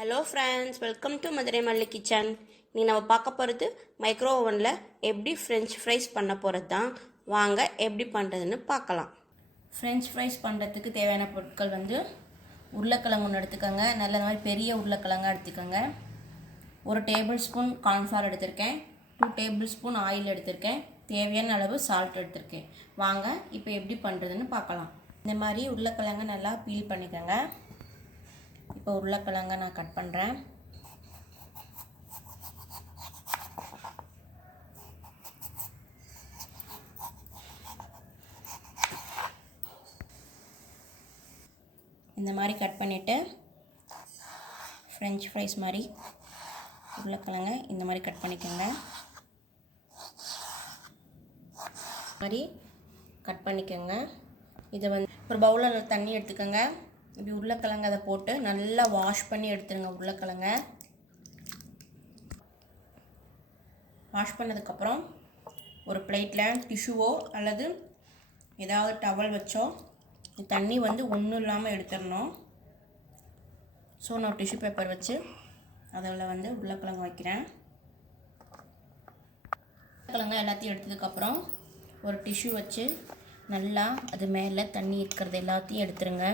Hello friends, welcome to Madurai மல்லி kitchen. நீ நம்ம பார்க்க போகிறது மைக்ரோ ஓவனில் எப்படி ஃப்ரெஞ்ச் ஃப்ரைஸ் பண்ண போகிறது தான். வாங்க எப்படி பண்ணுறதுன்னு பார்க்கலாம். ஃப்ரெஞ்ச் ஃப்ரைஸ் பண்ணுறதுக்கு தேவையான பொருட்கள் உருளைக்கிழங்கு ஒன்று எடுத்துக்கோங்க. நல்ல மாதிரி பெரிய உருளைக்கிழங்காக எடுத்துக்கோங்க. 1 டேபிள் ஸ்பூன் கார்ன்ஃப்ளவர் எடுத்திருக்கேன். 2 டேபிள் ஸ்பூன் ஆயில் எடுத்திருக்கேன். தேவையான அளவு சால்ட் எடுத்திருக்கேன். வாங்க இப்போ எப்படி பண்ணுறதுன்னு பார்க்கலாம். இந்த மாதிரி உருளைக்கிழங்கை நல்லா பீல் பண்ணிக்கோங்க. இப்போ உருளைக்கிழங்கை நான் கட் பண்ணுறேன். இந்த மாதிரி கட் பண்ணிவிட்டு ஃப்ரெஞ்ச் ஃப்ரைஸ் மாதிரி உருளைக்கிழங்கை இந்த மாதிரி கட் பண்ணிக்கோங்க. மாதிரி கட் பண்ணிக்கோங்க. இதை ஒரு பவுலில் தண்ணி எடுத்துக்கோங்க. இப்படி உருளைக்கிழங்கு அதை போட்டு நல்லா வாஷ் பண்ணி எடுத்துருங்க. உருளைக்கிழங்கை வாஷ் பண்ணதுக்கப்புறம் ஒரு பிளேட்டில் டிஷ்யூவோ அல்லது ஏதாவது டவல் வச்சோ தண்ணி ஒன்றும் இல்லாமல் எடுத்துடணும். ஸோ நான் டிஷ்யூ பேப்பர் வச்சு அதில் உருளைக்கிழங்கு வைக்கிறேன். உருளைக்கிழங்கு எல்லாத்தையும் எடுத்ததுக்கப்புறம் ஒரு டிஷ்யூ வச்சு நல்லா அது மேலே தண்ணி இருக்கிறது எல்லாத்தையும் எடுத்துருங்க.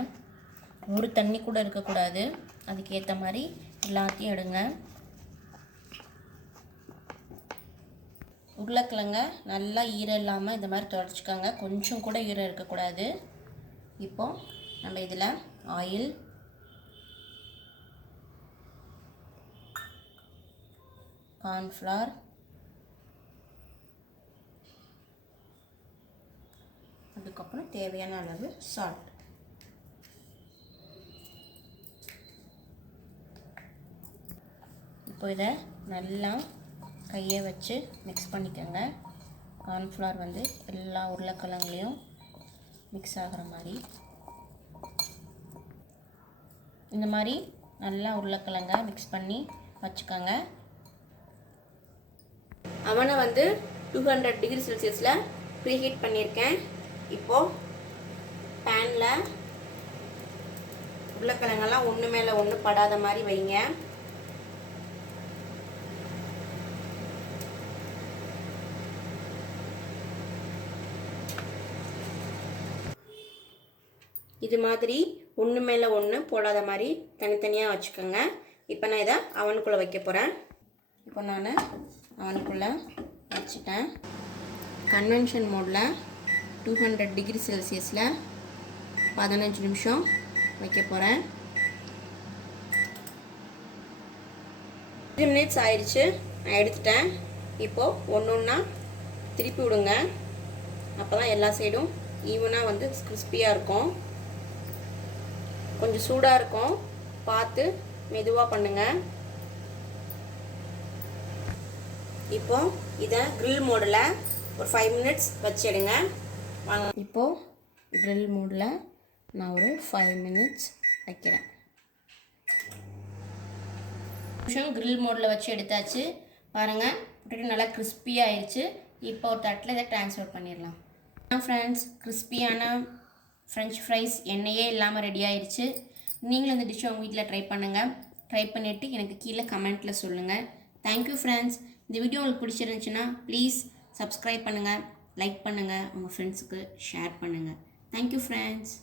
ஒரு தண்ணி கூட இருக்கக்கூடாது. அதுக்கேற்ற மாதிரி எல்லாத்தையும் எடுங்க. உருளைக்கிழங்க நல்லா ஈரம் இல்லாமல் இந்த மாதிரி துடைச்சிக்கோங்க. கொஞ்சம் கூட ஈரம் இருக்கக்கூடாது. இப்போது நம்ம இதில் ஆயில், கார்ன்ஃப்ளவர், அதுக்கப்புறம் தேவையான அளவு சால்ட், இப்போ இதை நல்லா கையை வச்சு மிக்ஸ் பண்ணிக்கோங்க. கார்ன்ஃப்ளவர் எல்லா உருளைக்கிழங்குலையும் மிக்ஸ் ஆகிற மாதிரி இந்த மாதிரி நல்லா உருளைக்கிழங்க மிக்ஸ் பண்ணி வச்சுக்கோங்க. அவனை 200 டிகிரி செல்சியஸில் ப்ரீஹீட் பண்ணியிருக்கேன். இப்போது பேனில் உருளைக்கிழங்கெல்லாம் ஒன்று மேலே ஒன்று படாத மாதிரி வைங்க. இது மாதிரி ஒன்று மேலே ஒன்று போடாத மாதிரி தனித்தனியாக வச்சுக்கோங்க. இப்போ நான் இதை அவனுக்குள்ளே வைக்க போகிறேன். இப்போ நான் அவனுக்குள்ளே வச்சுட்டேன். கன்வென்ஷன் மோடில் 200 டிகிரி செல்சியஸில் 15 நிமிஷம் வைக்க போகிறேன். 3 மினிட்ஸ் ஆயிடுச்சு. நான் எடுத்துட்டேன். இப்போது ஒன்று ஒன்றா திருப்பி விடுங்க. அப்போ தான் எல்லா சைடும் ஈவனாக கிறிஸ்பியாக இருக்கும். கொஞ்சம் சூடாக இருக்கும், பார்த்து மெதுவாக பண்ணுங்கள். இப்போ இதை கிரில் மோடில் ஒரு 5 மினிட்ஸ் வச்சிடுங்க. வாங்க, இப்போது கிரில் மோடில் நான் ஒரு 5 மினிட்ஸ் வைக்கிறேன். கிரில் மோடில் வச்சு எடுத்தாச்சு. பாருங்கள், போட்டுட்டு நல்லா கிறிஸ்பியாக ஆயிடுச்சு. இப்போ ஒரு தட்டில் இதை ட்ரான்ஸ்ஃபர் பண்ணிடலாம். ஃப்ரெண்ட்ஸ், கிறிஸ்பியான ஃப்ரெஞ்ச் ஃப்ரைஸ் எண்ணெயே இல்லாமல் ரெடி ஆயிடுச்சு. நீங்களும் இந்த டிஷ்ஷை உங்கள் வீட்டில் ட்ரை பண்ணுங்கள். ட்ரை பண்ணிவிட்டு எனக்கு கீழே கமெண்ட்டில் சொல்லுங்கள். Thank you friends. இந்த வீடியோ உங்களுக்கு பிடிச்சிருந்துச்சுன்னா ப்ளீஸ் சப்ஸ்கிரைப் பண்ணுங்கள், லைக் பண்ணுங்கள், உங்கள் ஃப்ரெண்ட்ஸுக்கு ஷேர் பண்ணுங்கள். Thank you friends.